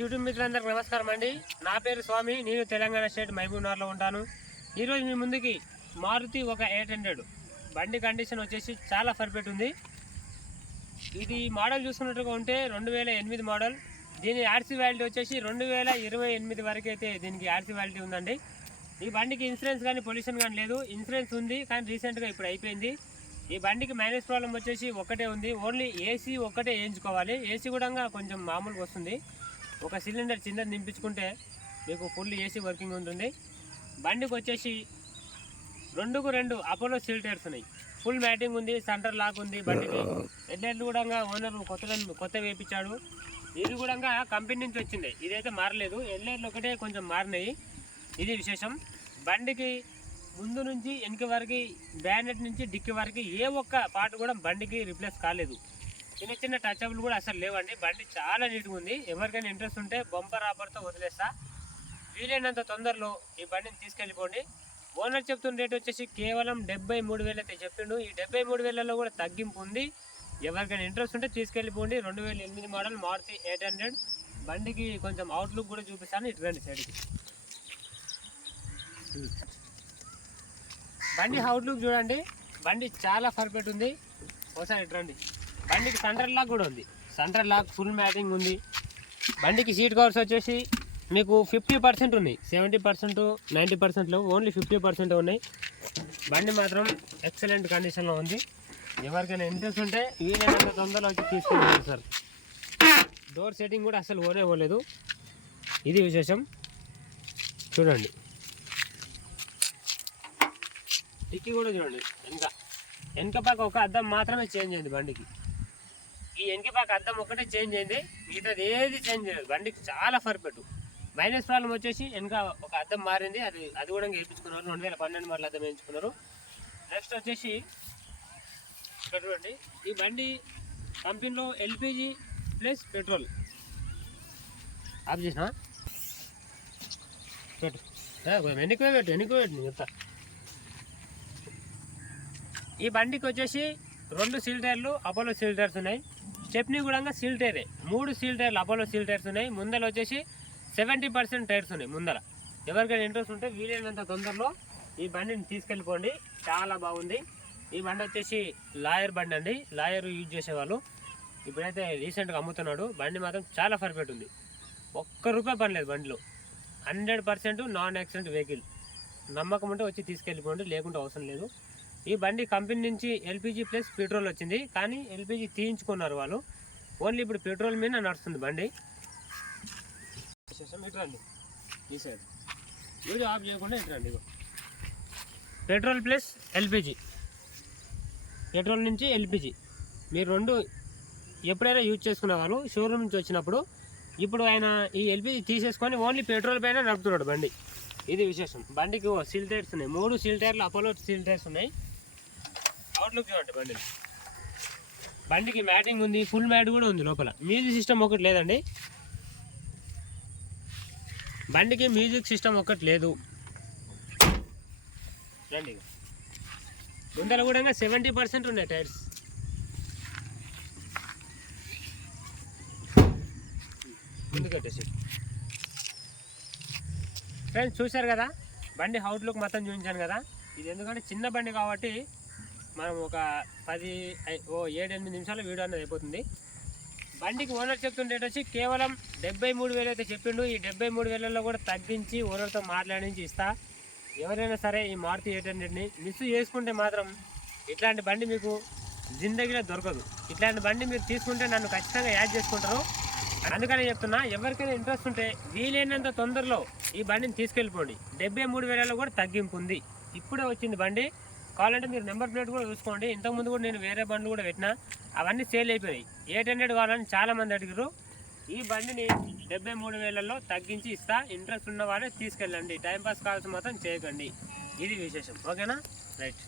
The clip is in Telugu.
యూట్యూబ్ మిత్రులందరికీ నమస్కారం అండి. నా పేరు స్వామి. నేను తెలంగాణ స్టేట్ మహబూబ్నగర్లో ఉంటాను. ఈరోజు మీ ముందుకి మారుతి ఒక 800 బండి కండిషన్ వచ్చేసి చాలా పర్ఫెక్ట్ ఉంది. ఇది మోడల్ చూసుకున్నట్టుగా ఉంటే 2008 మోడల్. దీని ఆర్సీ వ్యాలిటీ వచ్చేసి 2028 వరకు అయితే దీనికి ఆర్సీ వ్యాలిటీ ఉందండి. ఈ బండికి ఇన్సూరెన్స్ కానీ పొల్యూషన్ కానీ లేదు. ఇన్సూరెన్స్ ఉంది కానీ రీసెంట్గా ఇప్పుడు అయిపోయింది. ఈ బండికి మైనస్ ప్రాబ్లం వచ్చేసి ఒకటే ఉంది. ఓన్లీ ఏసీ ఒక్కటే వేయించుకోవాలి. ఏసీ కూడా కొంచెం మామూలుగా వస్తుంది. ఒక సిలిండర్ చిన్నది నింపించుకుంటే మీకు ఫుల్ ఏసీ వర్కింగ్ ఉంటుంది. బండికి వచ్చేసి 2 అపోలో సీల్ టైర్స్ ఉన్నాయి. ఫుల్ మ్యాటింగ్ ఉంది. సెంటర్ లాక్ ఉంది. బండికి హెడ్లైట్లు కూడా ఓనర్ కొత్త వేయించాడు. ఇది కూడా కంపెనీ నుంచి వచ్చింది. ఇదైతే మారలేదు. హెడ్లైట్లు ఒకటే కొంచెం మారినాయి. ఇది విశేషం. బండికి ముందు నుంచి వెనక వరకు బ్యానెట్ నుంచి డిక్కి వరకు ఏ ఒక్క పార్ట్ కూడా బండికి రిప్లేస్ కాలేదు. చిన్న టచ్అప్లు కూడా అసలు లేవండి. బండి చాలా నీట్గా ఉంది. ఎవరికైనా ఇంట్రెస్ట్ ఉంటే బంపర్ ఆఫర్తో వదిలేస్తా. వీలైనంత తొందరలో ఈ బండిని తీసుకెళ్ళిపోండి. ఓనర్ చెప్తున్న రేట్ వచ్చేసి కేవలం 73,000 అయితే చెప్పిండు. ఈ 73,000లో కూడా తగ్గింపు ఉంది. ఎవరికైనా ఇంట్రెస్ట్ ఉంటే తీసుకెళ్ళిపోండి. 2008 మోడల్ మారుతి 800 బండికి కొంచెం అవుట్లుక్ కూడా చూపిస్తాను. ఇటు రండి సైడ్కి. బండి అవుట్లుక్ చూడండి. బండి చాలా పర్ఫెక్ట్ ఉంది. ఒకసారి ఇటు రండి. బండికి సెంటర్ లాక్ కూడా ఉంది. సెంటర్ లాక్ ఫుల్ మ్యాటింగ్ ఉంది. బండికి సీట్ కవర్స్ వచ్చేసి మీకు 50% ఉన్నాయి. 70% 90% ఓన్లీ 50% ఉన్నాయి. బండి మాత్రం ఎక్సలెంట్ కండిషన్లో ఉంది. ఎవరికైనా ఇంట్రెస్ట్ ఉంటే వీలైనంత తొందరలో వచ్చి తీసుకెళ్ళి సార్. డోర్ సెట్టింగ్ కూడా అసలు ఓలేదు. ఇది విశేషం. చూడండి. టిక్కీ కూడా చూడండి. వెనక పక్క ఒక అద్దం మాత్రమే చేంజ్ అయింది బండికి. ఈ వెనక పక్క అద్దం ఒకటే చేంజ్ అయింది. మిగతాది ఏది చేంజ్ చేయలేదు. బండికి చాలా పర్ఫెక్ట్. మైనస్ ప్రాబ్లం వచ్చేసి వెనక ఒక అద్దం మారింది. అది కూడా వేయించుకున్నారు. 2012 మోడల్ అద్దం వేయించుకున్నారు. నెక్స్ట్ వచ్చేసి ఇక్కడ చూడండి. ఈ బండి కంపెనీలో ఎల్పిజి ప్లస్ పెట్రోల్ ఆఫ్ చేసిన పెట్టు. వెనక్కి పెట్టు చెప్తా. ఈ బండికి వచ్చేసి 2 సీల్ టైర్లు అపోలో సీల్ టైర్స్ ఉన్నాయి. స్టెప్నీ కూడా సీల్ టైరే. 3 సీల్ టైర్లు అపోలో సీల్ టైర్స్ ఉన్నాయి. ముందర వచ్చేసి 70% టైర్స్ ఉన్నాయి ముందర. ఎవరికైనా ఇంట్రెస్ట్ ఉంటే వీలైనంత తొందరలో ఈ బండిని తీసుకెళ్ళిపోండి. చాలా బాగుంది. ఈ బండి వచ్చేసి లాయర్ బండి అండి. లాయర్ యూజ్ చేసేవాళ్ళు. ఇప్పుడైతే రీసెంట్గా అమ్ముతున్నాడు. బండి మాత్రం చాలా పర్ఫెక్ట్ ఉంది. ₹1 పనిలేదు బండిలో. 100% నాన్ యాక్సిడెంట్ వెహికల్. నమ్మకం ఉంటే వచ్చి తీసుకెళ్ళిపోండి. లేకుంటే అవసరం లేదు. ఈ బండి కంపెనీ నుంచి ఎల్పిజి ప్లస్ పెట్రోల్ వచ్చింది. కానీ ఎల్పిజి తీయించుకున్నారు వాళ్ళు. ఓన్లీ ఇప్పుడు పెట్రోల్ మీద నడుస్తుంది బండి. ఇట్రండి ఈ సైడ్ వీడియో ఆఫ్ చేయకుండా ఇట్రండి. Petrol plus LPG. పెట్రోల్ నుంచి ఎల్పిజి మీరు 2 ఎప్పుడైనా యూజ్ చేసుకునే వాళ్ళు షోరూమ్ నుంచి వచ్చినప్పుడు. ఇప్పుడు ఆయన ఈ ఎల్పిజి తీసేసుకొని ఓన్లీ పెట్రోల్ పైన నడుపుతున్నాడు బండి. ఇది విశేషం. బండికి సీల్ టైర్స్ ఉన్నాయి. 3 సీల్ టైర్లు అపోలో సీల్ టైర్స్ ఉన్నాయి. అవుట్లుక్ చూడండి. బండికి మ్యాటింగ్ ఉంది. ఫుల్ మ్యాట్ కూడా ఉంది. లోపల మ్యూజిక్ సిస్టమ్ ఒకటి లేదండి. బండికి మ్యూజిక్ సిస్టమ్ ఒకటి లేదు. రండి. ముందర కూడా 70% ఉన్నాయి టైర్స్. ముందు కట్టేసి ఫ్రెండ్స్ చూశారు కదా. బండి అవుట్లుక్ మొత్తం చూపించాను కదా. ఇది ఎందుకంటే చిన్న బండి కాబట్టి మనం ఒక 7-8 నిమిషాల వీడియో అనేది అయిపోతుంది. బండికి ఓనర్ చెప్తున్న రేట్ వచ్చి కేవలం 73,000 అయితే చెప్పిండు. ఈ 73,000లో కూడా తగ్గించి ఓనర్తో మాట్లాడించి ఇస్తా. ఎవరైనా సరే ఈ మారుతి 800ని మిస్ చేసుకుంటే మాత్రం ఇట్లాంటి బండి మీకు జిందగీలో దొరకదు. ఇట్లాంటి బండి మీరు తీసుకుంటే నన్ను ఖచ్చితంగా యాడ్ చేసుకుంటారు. అందుకనే చెప్తున్నా. ఎవరికైనా ఇంట్రెస్ట్ ఉంటే వీలైనంత తొందరలో ఈ బండిని తీసుకెళ్ళిపోండి. 73,000లో కూడా తగ్గింపు ఉంది. ఇప్పుడే వచ్చింది బండి. కావాలంటే మీరు నెంబర్ ప్లేట్ కూడా చూసుకోండి. ఇంతకుముందు కూడా నేను వేరే బండ్లు కూడా పెట్టినా. అవన్నీ సేల్ అయిపోయినాయి. 800 కావాలని చాలామంది అడిగారు. ఈ బండిని 73,000లో తగ్గించి ఇస్తా. ఇంట్రెస్ట్ ఉన్న వాళ్ళే తీసుకెళ్ళండి. టైంపాస్ కాల్స్ మాత్రం చేయకండి. ఇది విశేషం. ఓకేనా? రైట్.